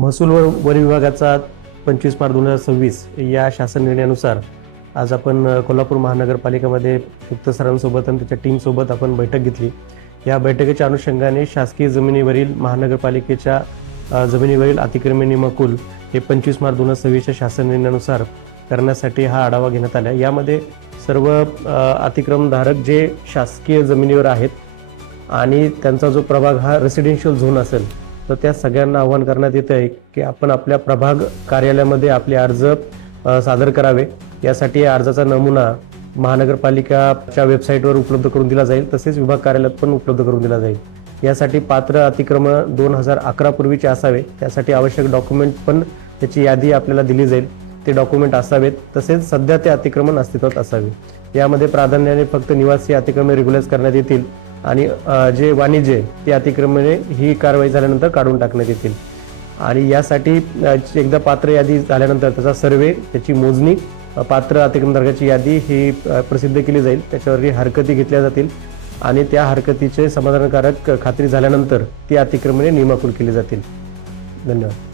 महसूल व वन विभागाचा 25/मार्च 2026 या शासन निर्णयानुसार आज आपण कोल्हापूर महानगरपालिकेमध्ये मुक्त सरांसोबत आणि त्याच्या टीमसोबत आपण बैठक घेतली। या बैठकीच्या अनुषंगाने शासकीय जमिनीवरील महानगरपालिकेच्या जमिनीवरील अतिक्रमण नियमाकुल हे 25/मार्च 2026 च्या शासन निर्णयानुसार करण्यासाठी हा आढावा घेण्यात आला। यामध्ये सर्व अतिक्रमणधारक जे शासकीय जमिनीवर आहेत आणि त्यांचा जो प्रभाग हा रेसिडेन्शियल झोन असेल तर त्या सगळ्यांना आवाहन करण्यात येत आहे की आपण आपल्या प्रभाग कार्यालयामध्ये आपले अर्ज सादर करावे। यासाठी अर्जाचा नमुना महानगरपालिकाच्या वेबसाईटवर उपलब्ध करून दिला जाईल, तसेच विभाग कार्यालयात पण उपलब्ध करून दिला जाईल। यासाठी पात्र अतिक्रमण 2011 पूर्वीचे असावे, त्यासाठी आवश्यक डॉक्युमेंट पण त्याची यादी आपल्याला दिली जाईल, ते डॉक्युमेंट असावेत। तसेच सध्या ते अतिक्रमण अस्तित्वात असावे। यामध्ये प्राधान्याने फक्त निवासी अतिक्रमणे रेग्युलाइज करण्यात येतील आणि जे वाणिज्य ते अतिक्रमणे ही कारवाई झाल्यानंतर काढून टाकण्यात येतील। आणि यासाठी एकदा पात्र यादी झाल्यानंतर त्याचा सर्वे, त्याची मोजणी, पात्र अतिक्रमणधारकाची यादी ही प्रसिद्ध केली जाईल, त्याच्यावरही हरकती घेतल्या जातील आणि त्या हरकतीचे समाधानकारक खात्री झाल्यानंतर ती अतिक्रमणे नियमाकुल केली जातील। धन्यवाद।